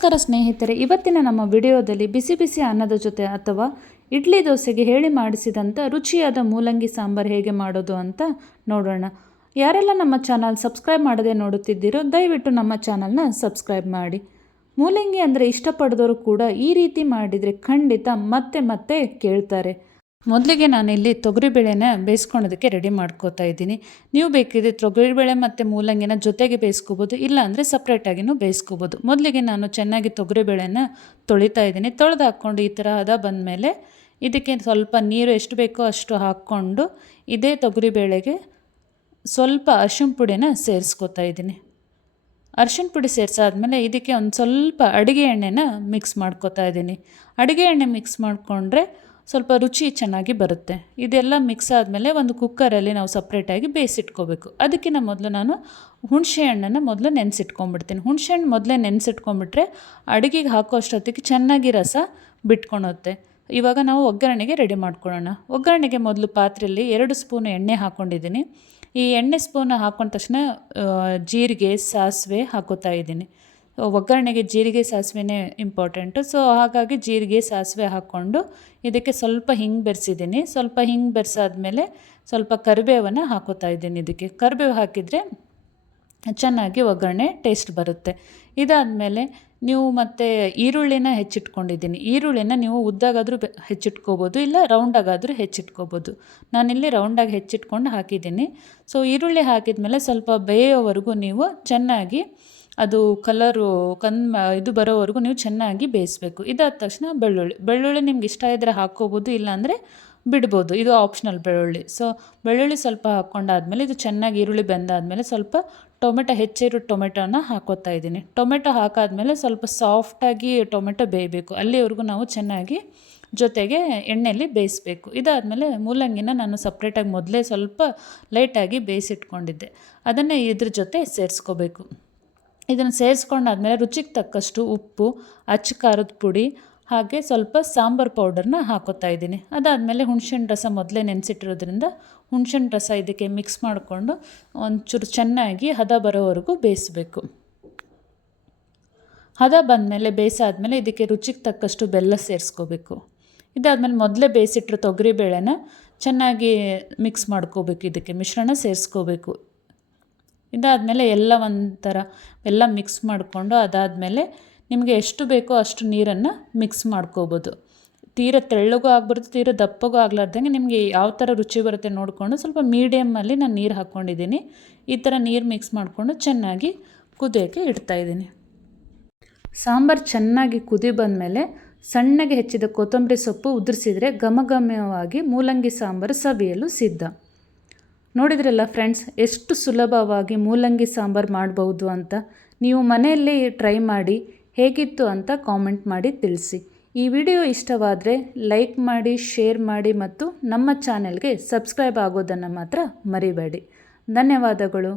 ನಮಸ್ಕಾರ ಸ್ನೇಹಿತರೆ, ಇವತ್ತಿನ ನಮ್ಮ ವಿಡಿಯೋದಲ್ಲಿ ಬಿಸಿ ಬಿಸಿ ಅನ್ನದ ಜೊತೆ ಅಥವಾ ಇಡ್ಲಿ ದೋಸೆಗೆ ಹೇಳಿ ಮಾಡಿಸಿದಂಥ ರುಚಿಯಾದ ಮೂಲಂಗಿ ಸಾಂಬಾರು ಹೇಗೆ ಮಾಡೋದು ಅಂತ ನೋಡೋಣ. ಯಾರೆಲ್ಲ ನಮ್ಮ ಚಾನಲ್ ಸಬ್ಸ್ಕ್ರೈಬ್ ಮಾಡದೆ ನೋಡುತ್ತಿದ್ದೀರೋ ದಯವಿಟ್ಟು ನಮ್ಮ ಚಾನಲ್ನ ಸಬ್ಸ್ಕ್ರೈಬ್ ಮಾಡಿ. ಮೂಲಂಗಿ ಅಂದರೆ ಇಷ್ಟಪಡದವರು ಕೂಡ ಈ ರೀತಿ ಮಾಡಿದರೆ ಖಂಡಿತ ಮತ್ತೆ ಮತ್ತೆ ಕೇಳ್ತಾರೆ. ಮೊದಲಿಗೆ ನಾನಿಲ್ಲಿ ತೊಗರಿಬೇಳೆನ ಬೇಯಿಸ್ಕೊಳೋದಕ್ಕೆ ರೆಡಿ ಮಾಡ್ಕೋತಾ ಇದ್ದೀನಿ. ನೀವು ಬೇಕಿದ್ರೆ ತೊಗರಿಬೇಳೆ ಮತ್ತು ಮೂಲಂಗಿನ ಜೊತೆಗೆ ಬೇಯಿಸ್ಕೋಬೋದು, ಇಲ್ಲಾಂದರೆ ಸಪ್ರೇಟಾಗಿಯೂ ಬೇಯಿಸ್ಕೋಬೋದು. ಮೊದಲಿಗೆ ನಾನು ಚೆನ್ನಾಗಿ ತೊಗರಿಬೇಳೆನ ತೊಳಿತಾ ಇದ್ದೀನಿ. ತೊಳೆದು ಹಾಕ್ಕೊಂಡು ಈ ಥರ ಹದ ಬಂದಮೇಲೆ ಇದಕ್ಕೆ ಸ್ವಲ್ಪ ನೀರು ಎಷ್ಟು ಬೇಕೋ ಅಷ್ಟು ಹಾಕ್ಕೊಂಡು ಇದೇ ತೊಗರಿಬೇಳೆಗೆ ಸ್ವಲ್ಪ ಅರಿಶಿಣ ಪುಡಿನ ಸೇರಿಸ್ಕೋತಾ ಇದ್ದೀನಿ. ಅರಿಶಿಣ ಪುಡಿ ಸೇರಿಸಾದ್ಮೇಲೆ ಇದಕ್ಕೆ ಒಂದು ಸ್ವಲ್ಪ ಅಡುಗೆ ಎಣ್ಣೆನ ಮಿಕ್ಸ್ ಮಾಡ್ಕೋತಾ ಇದ್ದೀನಿ. ಅಡುಗೆ ಎಣ್ಣೆ ಮಿಕ್ಸ್ ಮಾಡಿಕೊಂಡ್ರೆ ಸ್ವಲ್ಪ ರುಚಿ ಚೆನ್ನಾಗಿ ಬರುತ್ತೆ. ಇದೆಲ್ಲ ಮಿಕ್ಸ್ ಆದಮೇಲೆ ಒಂದು ಕುಕ್ಕರಲ್ಲಿ ನಾವು ಸಪ್ರೇಟಾಗಿ ಬೇಯಿಸಿಟ್ಕೋಬೇಕು. ಅದಕ್ಕಿಂತ ಮೊದಲು ನಾನು ಹುಣಸೆ ಹಣ್ಣನ್ನು ಮೊದಲು ನೆನೆಸಿಟ್ಕೊಂಡ್ಬಿಡ್ತೀನಿ. ಹುಣಸೆ ಹಣ್ಣು ಮೊದಲೇ ನೆನೆಸಿಟ್ಕೊಂಡ್ಬಿಟ್ರೆ ಅಡುಗೆಗೆ ಹಾಕೋ ಅಷ್ಟೊತ್ತಿಗೆ ಚೆನ್ನಾಗಿ ರಸ ಬಿಟ್ಕೊಳುತ್ತೆ. ಇವಾಗ ನಾವು ಒಗ್ಗರಣೆಗೆ ರೆಡಿ ಮಾಡ್ಕೊಳ್ಳೋಣ. ಒಗ್ಗರಣೆಗೆ ಮೊದಲು ಪಾತ್ರೆಯಲ್ಲಿ 2 ಸ್ಪೂನ್ ಎಣ್ಣೆ ಹಾಕ್ಕೊಂಡಿದ್ದೀನಿ. ಈ ಎಣ್ಣೆ ಸ್ಪೂನ್ ಹಾಕ್ಕೊಂಡ ತಕ್ಷಣ ಜೀರಿಗೆ, ಸಾಸಿವೆ ಹಾಕೋತಾ ಇದ್ದೀನಿ. ಒಗ್ಗರಣೆಗೆ ಜೀರಿಗೆ ಸಾಸಿವೆನೇ ಇಂಪಾರ್ಟೆಂಟು. ಸೊ ಹಾಗಾಗಿ ಜೀರಿಗೆ ಸಾಸಿವೆ ಹಾಕ್ಕೊಂಡು ಇದಕ್ಕೆ ಸ್ವಲ್ಪ ಹಿಂಗೆ ಬೆರೆಸಿದ್ದೀನಿ. ಸ್ವಲ್ಪ ಹಿಂಗೆ ಬೆರೆಸಾದ್ಮೇಲೆ ಸ್ವಲ್ಪ ಕರಿಬೇವನ್ನು ಹಾಕೋತಾ ಇದ್ದೀನಿ. ಇದಕ್ಕೆ ಕರಿಬೇವು ಹಾಕಿದರೆ ಚೆನ್ನಾಗಿ ಒಗ್ಗರಣೆ ಟೇಸ್ಟ್ ಬರುತ್ತೆ. ಇದಾದಮೇಲೆ ನೀವು ಮತ್ತು ಈರುಳ್ಳಿನ ಹೆಚ್ಚಿಟ್ಕೊಂಡಿದ್ದೀನಿ. ಈರುಳ್ಳಿನ ನೀವು ಉದ್ದಾಗಾದರೂ ಹೆಚ್ಚಿಟ್ಕೋಬೋದು, ಇಲ್ಲ ರೌಂಡಾಗಾದರೂ ಹೆಚ್ಚಿಟ್ಕೋಬೋದು. ನಾನಿಲ್ಲಿ ರೌಂಡಾಗಿ ಹೆಚ್ಚಿಟ್ಕೊಂಡು ಹಾಕಿದ್ದೀನಿ. ಸೊ ಈರುಳ್ಳಿ ಹಾಕಿದ್ಮೇಲೆ ಸ್ವಲ್ಪ ಬೇಯೋವರೆಗೂ ನೀವು ಚೆನ್ನಾಗಿ ಅದು ಕಲರು ಇದು ಬರೋವರೆಗೂ ನೀವು ಚೆನ್ನಾಗಿ ಬೇಯಿಸಬೇಕು. ಇದಾದ ತಕ್ಷಣ ಬೆಳ್ಳುಳ್ಳಿ ನಿಮ್ಗೆ ಇಷ್ಟ ಇದ್ದರೆ ಹಾಕ್ಕೋಬೋದು, ಇಲ್ಲಾಂದರೆ ಬಿಡ್ಬೋದು. ಇದು ಆಪ್ಷನಲ್ ಬೆಳ್ಳುಳ್ಳಿ. ಸೊ ಬೆಳ್ಳುಳ್ಳಿ ಸ್ವಲ್ಪ ಹಾಕ್ಕೊಂಡಾದ್ಮೇಲೆ ಇದು ಚೆನ್ನಾಗಿ ಈರುಳ್ಳಿ ಬೆಂದಾದಮೇಲೆ ಸ್ವಲ್ಪ ಹೆಚ್ಚಿರೋ ಟೊಮೆಟೋನ ಹಾಕೋತಾ ಇದ್ದೀನಿ. ಟೊಮೆಟೊ ಹಾಕಾದ್ಮೇಲೆ ಸ್ವಲ್ಪ ಸಾಫ್ಟಾಗಿ ಟೊಮೆಟೊ ಬೇಯಬೇಕು, ಅಲ್ಲಿವರೆಗೂ ನಾವು ಚೆನ್ನಾಗಿ ಜೊತೆಗೆ ಎಣ್ಣೆಯಲ್ಲಿ ಬೇಯಿಸಬೇಕು. ಇದಾದಮೇಲೆ ಮೂಲಂಗಿನ ನಾನು ಸಪ್ರೇಟಾಗಿ ಮೊದಲೇ ಸ್ವಲ್ಪ ಲೈಟಾಗಿ ಬೇಯಿಸಿಟ್ಕೊಂಡಿದ್ದೆ, ಅದನ್ನು ಇದ್ರ ಜೊತೆ ಸೇರಿಸ್ಕೋಬೇಕು. ಇದನ್ನು ಸೇರಿಸ್ಕೊಂಡಾದ್ಮೇಲೆ ರುಚಿಗೆ ತಕ್ಕಷ್ಟು ಉಪ್ಪು, ಅಚ್ಚ ಖಾರದ ಪುಡಿ, ಹಾಗೆ ಸ್ವಲ್ಪ ಸಾಂಬಾರು ಪೌಡರ್ನ ಹಾಕೋತಾ ಇದ್ದೀನಿ. ಅದಾದಮೇಲೆ ಹುಣಸೆಹಣ್ಣು ರಸ ಮೊದಲೇ ನೆನೆಸಿಟ್ಟಿರೋದ್ರಿಂದ ಹುಣಸೆಹಣ್ಣು ರಸ ಇದಕ್ಕೆ ಮಿಕ್ಸ್ ಮಾಡಿಕೊಂಡು ಒಂಚೂರು ಚೆನ್ನಾಗಿ ಹದ ಬರೋವರೆಗೂ ಬೇಯಿಸಬೇಕು. ಹದ ಬಂದಮೇಲೆ ಬೇಯಿಸಾದ್ಮೇಲೆ ಇದಕ್ಕೆ ರುಚಿಗೆ ತಕ್ಕಷ್ಟು ಬೆಲ್ಲ ಸೇರಿಸ್ಕೋಬೇಕು. ಇದಾದಮೇಲೆ ಮೊದಲೇ ಬೇಯಿಸಿಟ್ಟಿರೋ ತೊಗರಿಬೇಳೆನ ಚೆನ್ನಾಗಿ ಮಿಕ್ಸ್ ಮಾಡ್ಕೋಬೇಕು, ಇದಕ್ಕೆ ಮಿಶ್ರಣ ಸೇರಿಸ್ಕೋಬೇಕು. ಇದಾದಮೇಲೆ ಎಲ್ಲ ಮಿಕ್ಸ್ ಮಾಡಿಕೊಂಡು ಅದಾದಮೇಲೆ ನಿಮಗೆ ಎಷ್ಟು ಬೇಕೋ ಅಷ್ಟು ನೀರನ್ನು ಮಿಕ್ಸ್ ಮಾಡ್ಕೋಬೋದು. ತೀರ ತೆಳ್ಳಗೂ ಆಗ್ಬಾರ್ದು, ತೀರ ದಪ್ಪಗೂ ಆಗ್ಲಾರ್ದಂಗೆ ನಿಮಗೆ ಯಾವ ಥರ ರುಚಿ ಬರುತ್ತೆ ನೋಡಿಕೊಂಡು ಸ್ವಲ್ಪ ಮೀಡಿಯಮ್ಮಲ್ಲಿ ನಾನು ನೀರು ಹಾಕ್ಕೊಂಡಿದ್ದೀನಿ. ಈ ಥರ ನೀರು ಮಿಕ್ಸ್ ಮಾಡಿಕೊಂಡು ಚೆನ್ನಾಗಿ ಕುದಿಯೋಕ್ಕೆ ಇಡ್ತಾಯಿದ್ದೀನಿ. ಸಾಂಬಾರು ಚೆನ್ನಾಗಿ ಕುದಿ ಬಂದಮೇಲೆ ಸಣ್ಣಗೆ ಹೆಚ್ಚಿದ ಕೊತ್ತಂಬರಿ ಸೊಪ್ಪು ಉದುರಿಸಿದರೆ ಘಮಘಮವಾಗಿ ಮೂಲಂಗಿ ಸಾಂಬಾರು ಸವಿಯಲು ಸಿದ್ಧ. ನೋಡಿದ್ರಲ್ಲ ಫ್ರೆಂಡ್ಸ್, ಎಷ್ಟು ಸುಲಭವಾಗಿ ಮೂಲಂಗಿ ಸಾಂಬಾರು ಮಾಡ್ಬೋದು ಅಂತ. ನೀವು ಮನೆಯಲ್ಲೇ ಟ್ರೈ ಮಾಡಿ ಹೇಗಿತ್ತು ಅಂತ ಕಾಮೆಂಟ್ ಮಾಡಿ ತಿಳಿಸಿ. ಈ ವಿಡಿಯೋ ಇಷ್ಟವಾದರೆ ಲೈಕ್ ಮಾಡಿ, ಶೇರ್ ಮಾಡಿ ಮತ್ತು ನಮ್ಮ ಚಾನೆಲ್ಗೆ ಸಬ್ಸ್ಕ್ರೈಬ್ ಆಗೋದನ್ನು ಮಾತ್ರ ಮರಿಬೇಡಿ. ಧನ್ಯವಾದಗಳು.